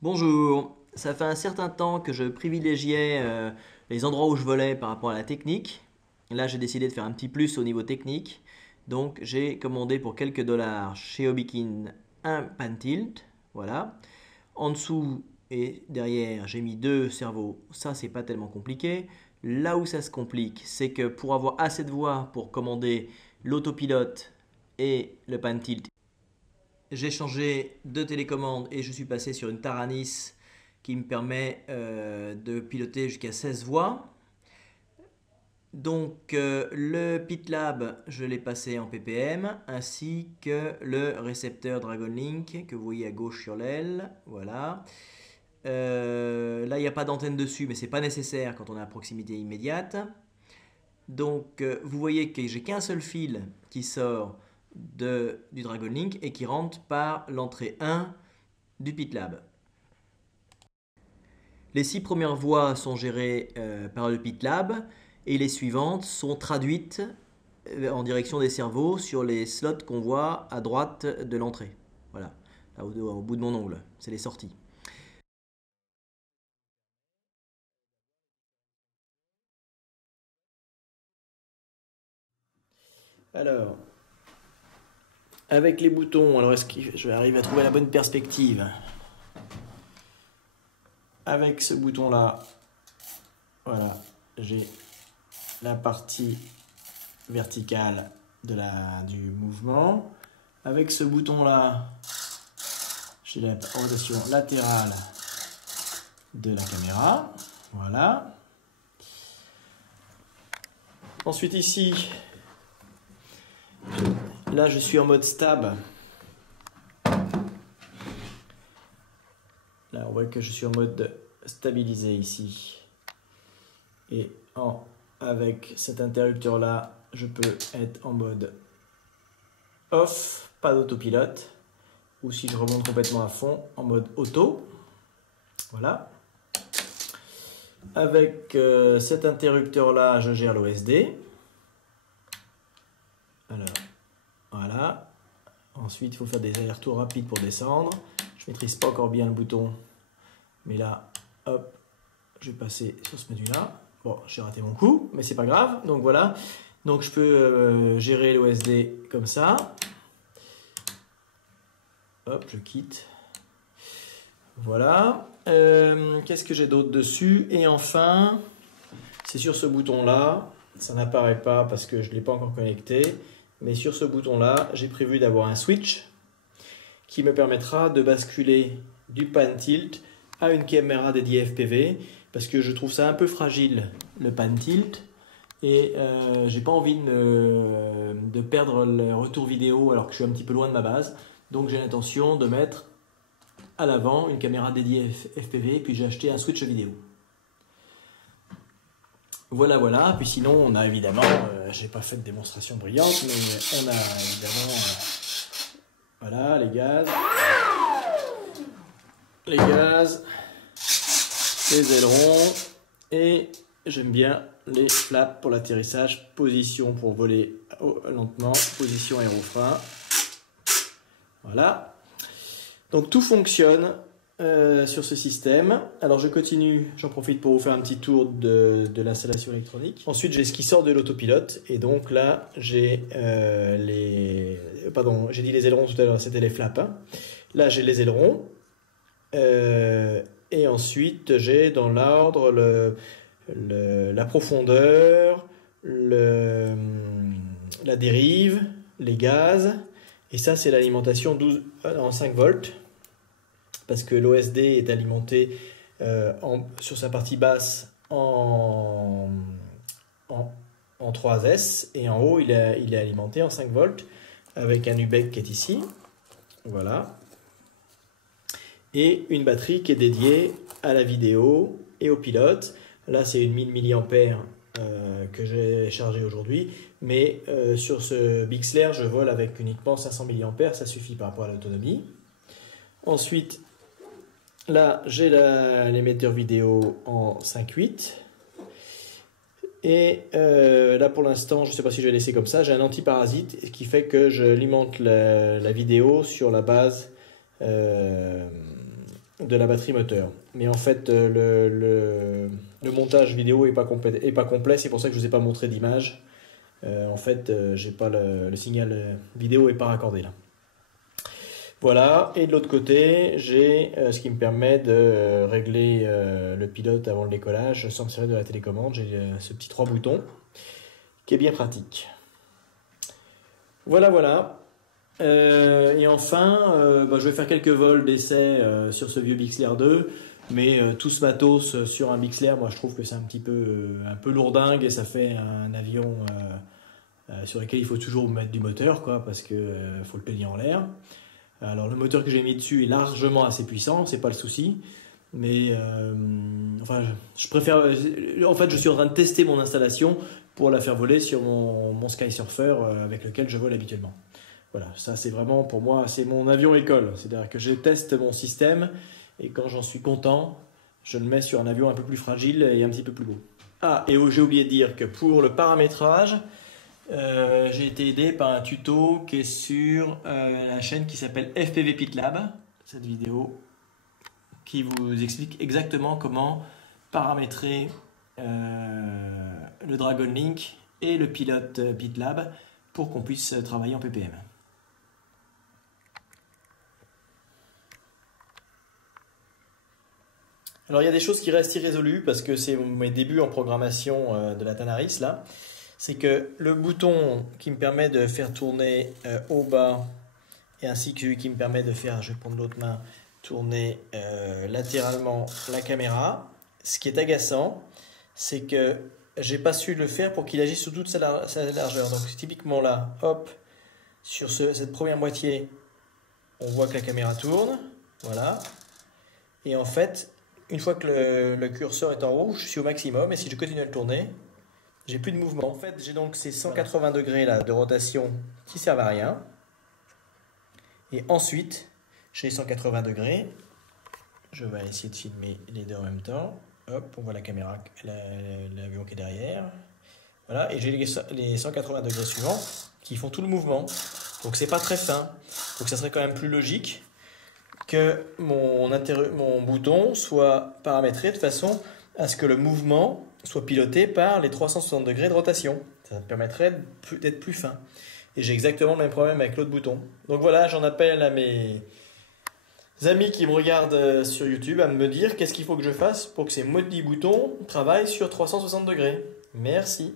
Bonjour, ça fait un certain temps que je privilégiais les endroits où je volais par rapport à la technique. Là, j'ai décidé de faire un petit plus au niveau technique. Donc, j'ai commandé pour quelques dollars chez Hobbykin un pan tilt. Voilà. En dessous et derrière, j'ai mis deux cerveaux. Ça, c'est pas tellement compliqué. Là où ça se complique, c'est que pour avoir assez de voix pour commander l'autopilote et le pan tilt, j'ai changé de télécommande et je suis passé sur une Taranis qui me permet de piloter jusqu'à 16 voix. Donc le PitLab, je l'ai passé en ppm, ainsi que le récepteur DragonLink que vous voyez à gauche sur l'aile. Voilà. Là, il n'y a pas d'antenne dessus, mais ce n'est pas nécessaire quand on est à proximité immédiate. Donc vous voyez que j'ai qu'un seul fil qui sort du DragonLink et qui rentre par l'entrée 1 du PitLab. Les 6 premières voix sont gérées par le PitLab et les suivantes sont traduites en direction des cerveaux sur les slots qu'on voit à droite de l'entrée. Voilà, là au bout de mon ongle, c'est les sorties. Alors, avec les boutons, alors est-ce que je vais arriver à trouver la bonne perspective? Avec ce bouton-là, voilà, j'ai la partie verticale du mouvement. Avec ce bouton-là, j'ai la rotation latérale de la caméra. Voilà. Ensuite ici, là je suis en mode stab. Là on voit que je suis en mode stabilisé ici. Et avec cet interrupteur là, je peux être en mode off, pas d'autopilote. Ou si je remonte complètement à fond, en mode auto. Voilà. Avec cet interrupteur là, je gère l'OSD. Alors, voilà. Ensuite, il faut faire des allers-retours rapides pour descendre. Je ne maîtrise pas encore bien le bouton. Mais là, hop, je vais passer sur ce menu-là. Bon, j'ai raté mon coup, mais c'est pas grave. Donc voilà. Donc je peux gérer l'OSD comme ça. Hop, je quitte. Voilà. Qu'est-ce que j'ai d'autre dessus? Et enfin, c'est sur ce bouton-là. Ça n'apparaît pas parce que je ne l'ai pas encore connecté. Mais sur ce bouton-là, j'ai prévu d'avoir un switch qui me permettra de basculer du pan tilt à une caméra dédiée FPV parce que je trouve ça un peu fragile le pan tilt et j'ai pas envie de perdre le retour vidéo alors que je suis un petit peu loin de ma base. Donc j'ai l'intention de mettre à l'avant une caméra dédiée FPV et puis j'ai acheté un switch vidéo. Voilà, voilà. Puis sinon, on a évidemment, j'ai pas fait de démonstration brillante, mais on a évidemment, voilà, les ailerons, et j'aime bien les flaps pour l'atterrissage, position pour voler lentement, position aérofrein. Voilà. Donc tout fonctionne sur ce système. Alors je continue, j'en profite pour vous faire un petit tour de l'installation électronique. Ensuite j'ai ce qui sort de l'autopilote et donc là j'ai j'ai dit les ailerons tout à l'heure, c'était les flaps. Hein. Là j'ai les ailerons et ensuite j'ai dans l'ordre la profondeur, la dérive, les gaz et ça c'est l'alimentation en 5 volts. Parce que l'OSD est alimenté sur sa partie basse en 3S et en haut il est alimenté en 5 volts avec un UBEC qui est ici, voilà, et une batterie qui est dédiée à la vidéo et au pilote. Là c'est une 1000 mAh que j'ai chargé aujourd'hui, mais sur ce Bixler je vole avec uniquement 500 mAh, ça suffit par rapport à l'autonomie. Ensuite, là, j'ai l'émetteur vidéo en 5.8. Et là, pour l'instant, je ne sais pas si je vais laisser comme ça. J'ai un antiparasite qui fait que je alimente la vidéo sur la base de de la batterie moteur. Mais en fait, le montage vidéo est pas complet, c'est pour ça que je ne vous ai pas montré d'image. En fait, j'ai pas le signal vidéo n'est pas raccordé là. Voilà, et de l'autre côté, j'ai ce qui me permet de régler le pilote avant le décollage sans me servir de la télécommande. J'ai ce petit 3 boutons qui est bien pratique. Voilà, voilà. Et enfin, je vais faire quelques vols d'essai sur ce vieux Bixler 2, mais tout ce matos sur un Bixler, moi je trouve que c'est un peu lourdingue et ça fait un avion sur lequel il faut toujours mettre du moteur, quoi, parce que faut le tenir en l'air. Alors le moteur que j'ai mis dessus est largement assez puissant, c'est pas le souci, mais enfin je préfère. En fait, je suis en train de tester mon installation pour la faire voler sur mon Sky Surfer avec lequel je vole habituellement. Voilà, ça c'est vraiment pour moi, c'est mon avion école. C'est-à-dire que je teste mon système et quand j'en suis content, je le mets sur un avion un peu plus fragile et un petit peu plus beau. Ah, et j'ai oublié de dire que pour le paramétrage, j'ai été aidé par un tuto qui est sur la chaîne qui s'appelle FPV PitLab, cette vidéo qui vous explique exactement comment paramétrer le Dragon Link et le pilote PitLab pour qu'on puisse travailler en PPM. Alors il y a des choses qui restent irrésolues parce que c'est mes débuts en programmation de la Tanaris là. C'est que le bouton qui me permet de faire tourner au bas et ainsi que celui qui me permet de faire, je vais prendre l'autre main, tourner latéralement la caméra. Ce qui est agaçant, c'est que j'ai pas su le faire pour qu'il agisse sous toute sa largeur. Donc typiquement là, hop, sur cette première moitié, on voit que la caméra tourne, voilà. Et en fait, une fois que le curseur est en rouge, je suis au maximum et si je continue à le tourner, j'ai plus de mouvement. En fait, j'ai donc ces 180 degrés là de rotation qui servent à rien. Et ensuite, j'ai 180 degrés. Je vais essayer de filmer les deux en même temps. Hop, on voit la caméra, l'avion qui est derrière. Voilà, et j'ai les 180 degrés suivants qui font tout le mouvement. Donc c'est pas très fin. Donc ça serait quand même plus logique que mon bouton soit paramétré de façon à ce que le mouvement soit piloté par les 360 degrés de rotation. Ça me permettrait d'être plus fin. Et j'ai exactement le même problème avec l'autre bouton. Donc voilà, j'en appelle à mes amis qui me regardent sur YouTube à me dire qu'est-ce qu'il faut que je fasse pour que ces maudits boutons travaillent sur 360 degrés. Merci.